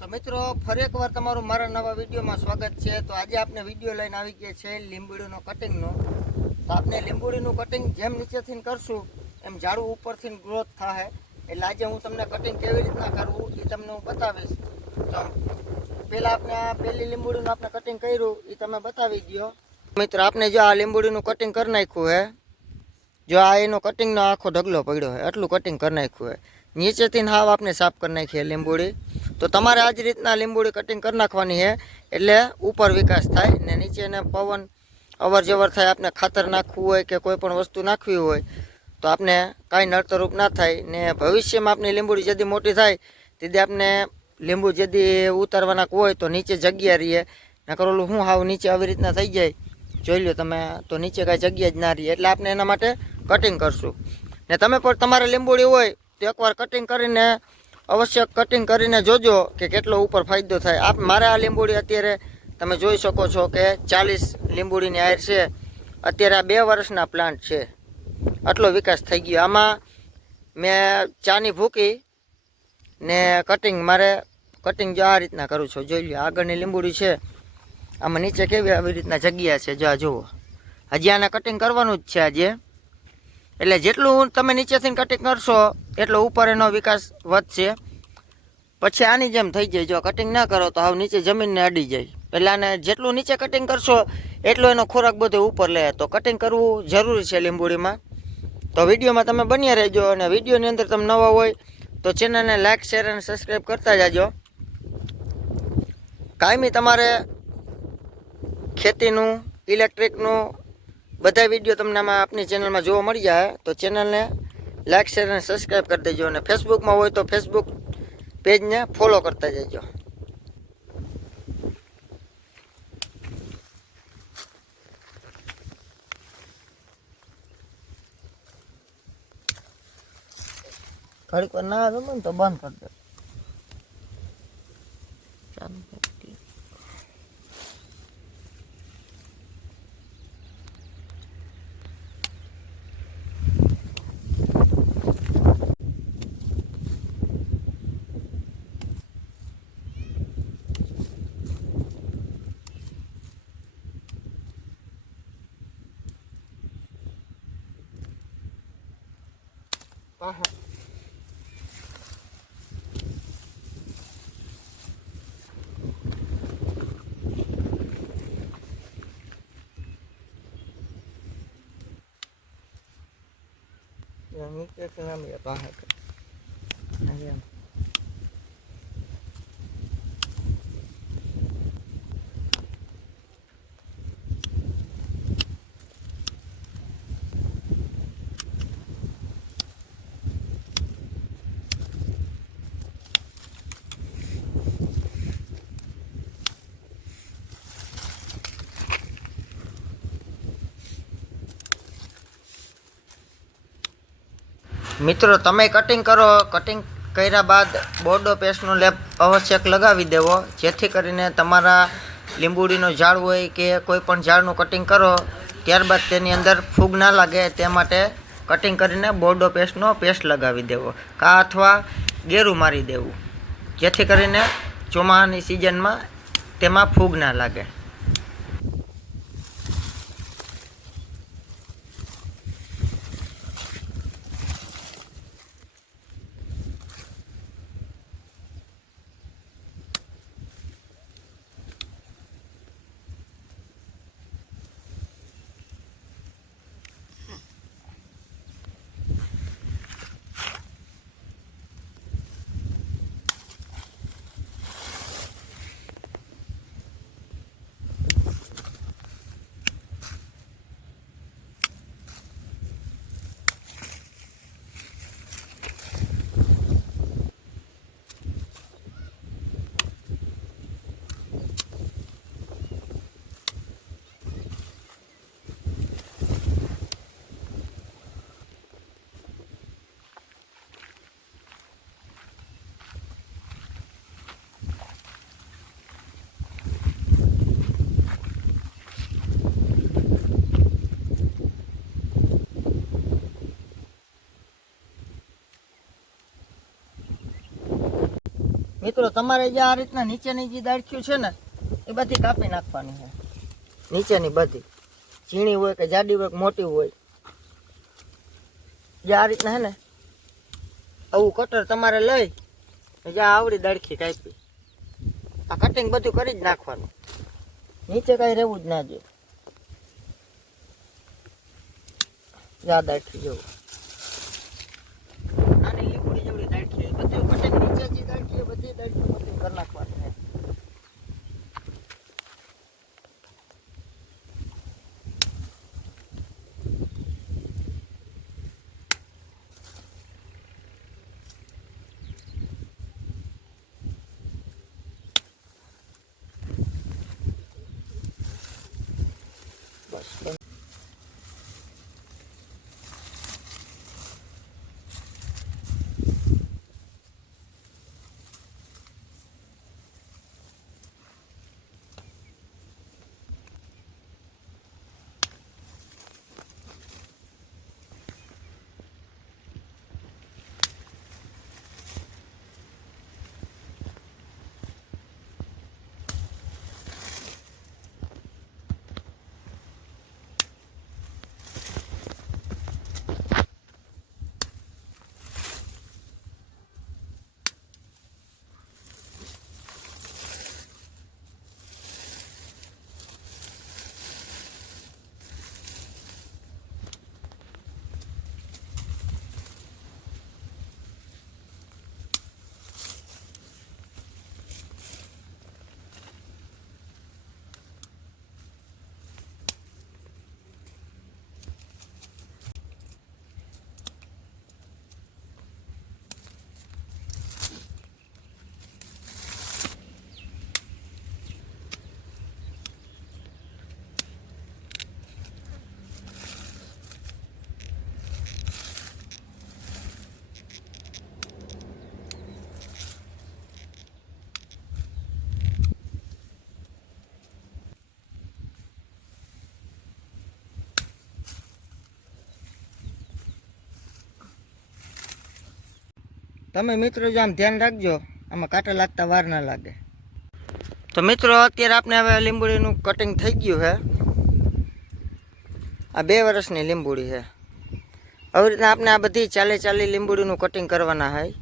તો મિત્રો, ફરી એકવાર તમારું મારા નવા વિડીયોમાં સ્વાગત છે. તો આજે આપણે વીડિયો લઈને આવી ગયા છે લીંબડીનો કટિંગનો તો આપણે લીંબુડીનું કટિંગ જેમ નીચેથી કરશું, એમ ઝાડું ઉપરથી ગ્રોથ થાય એટલે આજે હું તમને કટિંગ કેવી રીતના કરવું એ તમને હું બતાવીશ. તો પહેલાં આપણે આ પહેલી લીંબુડીનું આપણે કટિંગ કર્યું, એ તમે બતાવી દો મિત્રો, આપણે જો આ લીંબુડીનું કટિંગ કરી નાખ્યું હે, જો આ એનો કટિંગનો આખો ઢગલો પડ્યો હોય એટલું કટિંગ કરી નાખ્યું હોય નીચેથી હાવ આપણે સાફ કરી નાખીએ લીંબોડી. તો તમારે આ જ રીતના લીંબુડી કટિંગ કરી નાખવાની છે, એટલે ઉપર વિકાસ થાય ને નીચેને પવન અવર જવર થાય આપણે ખાતર નાખવું હોય કે કોઈ પણ વસ્તુ નાખવી હોય, તો આપણે કાંઈ નડતરૂપ ના થાય ને ભવિષ્યમાં આપણી લીંબોડી જદી મોટી થાય, તેથી આપણે લીંબુ જદી ઉતારવાના હોય તો નીચે જગ્યા રહીએ, નકર ઓલું હું હાવ નીચે આવી રીતના થઈ જાય, જોઈ લો તમે, તો નીચે કાંઈ જગ્યા જ ના રહીએ, એટલે આપણે એના માટે કટિંગ કરશું. ને તમે પણ તમારે લીંબુડી હોય તો એકવાર કટિંગ કરીને અવશ્ય કટિંગ કરીને જોજો કે કેટલો ઉપર ફાયદો થાય. આપ મારે આ લીંબોડી અત્યારે તમે જોઈ શકો છો કે ચાલીસ લીંબુડીની આયર છે. અત્યારે આ બે વર્ષના પ્લાન્ટ છે. આટલો વિકાસ થઈ ગયો. આમાં મેં ચાની ભૂકી ને કટિંગ મારે કટિંગ જો આ રીતના કરું છું. જોઈ લો આગળની લીંબોડી છે. આમાં નીચે કેવી આવી રીતના જગ્યા છે? જો આ જુઓ. હજી આને કટિંગ કરવાનું જ છે આજે. એટલે જેટલું તમે નીચેથી કટિંગ કરશો, એટલો ઉપર એનો વિકાસ વધશે. પછી આની જેમ થઈ જાય. જો કટિંગ ના કરો તો હાવ નીચે જમીનને અડી જાય. એટલે આને જેટલું નીચે કટિંગ કરશો, એટલો એનો ખોરાક બધો ઉપર લે. તો કટિંગ કરવું જરૂરી છે લીંબુડીમાં. તો વિડીયોમાં તમે બન્યા રહેજો અને વિડીયોની અંદર તમે નવા હોય તો ચેનલને લાઇક શેર અને સબસ્ક્રાઈબ કરતા જાજો. કાયમી તમારે ખેતીનું ઇલેક્ટ્રિકનું બધા વીડિયો તમને આમાં આપની ચેનલમાં જોવા મળી જાય. તો ચેનલને લાઇક શેર અને સબસ્ક્રાઈબ કરી દેજો. અને ફેસબુકમાં હોય તો ફેસબુક પેજને ફોલો કરતા જજો. ઘડીક ના આવે ને તો બંધ કરી દે. ચાલુ ไปครับอย่างนี้จะเป็นอะไรบ้างครับ મિત્રો, તમે કટિંગ કરો. કટિંગ કર્યા બાદ બોર્ડો પેસ્ટનો લેપ આવશ્યક લગાવી દેવો. જેથી કરીને તમારા લીંબુડીનો ઝાડ હોય કે કોઈ પણ ઝાડનું કટિંગ કરો, ત્યારબાદ તેની અંદર ફૂગ ના લાગે તે માટે કટિંગ કરીને બોર્ડો પેસ્ટનો પેસ્ટ લગાવી દેવો. કા અથવા ગેરું મારી દેવું. જેથી કરીને ચોમાસાની સિઝનમાં તેમાં ફૂગ ના લાગે. મિત્રો તમારે જે આ રીતના નીચેની જે દાળખીઓ છે ને, એ બધી કાપી નાખવાની છે. નીચેની બધી. ઝીણી હોય કે જાડી હોય કે મોટી હોય. જે આ રીતના હે ને, આવું કટર તમારે લઈ જે આવડી દાળખી કાપી. આ કટિંગ બધું કરી જ નાખવાનું. નીચે કાંઈ રહેવું જ ના જોઈએ. દાળખી જેવું. નાની લીંબુડી જેવડી દાળખી બધું કટિંગ તમે મિત્રો જો આમ ધ્યાન રાખજો, આમાં કાંટા લાગતા વાર ના લાગે. તો મિત્રો, અત્યારે આપણે હવે લીંબુડીનું કટિંગ થઈ ગયું છે. આ બે વર્ષની લીંબુડી છે. આવી રીતના આપણે આ બધી ચાલે ચાલી લીંબુડીનું કટિંગ કરવાના હોય.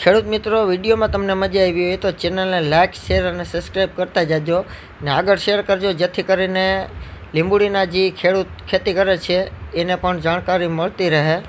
ખેડૂત મિત્રો, વિડીયોમાં તમને મજા આવી હોય તો ચેનલને લાઇક શેર અને સબસ્ક્રાઈબ કરતા જજો. ને આગળ શેર કરજો, જેથી કરીને લીંબુડીના જે ખેડૂત ખેતી કરે છે, એને પણ જાણકારી મળતી રહે.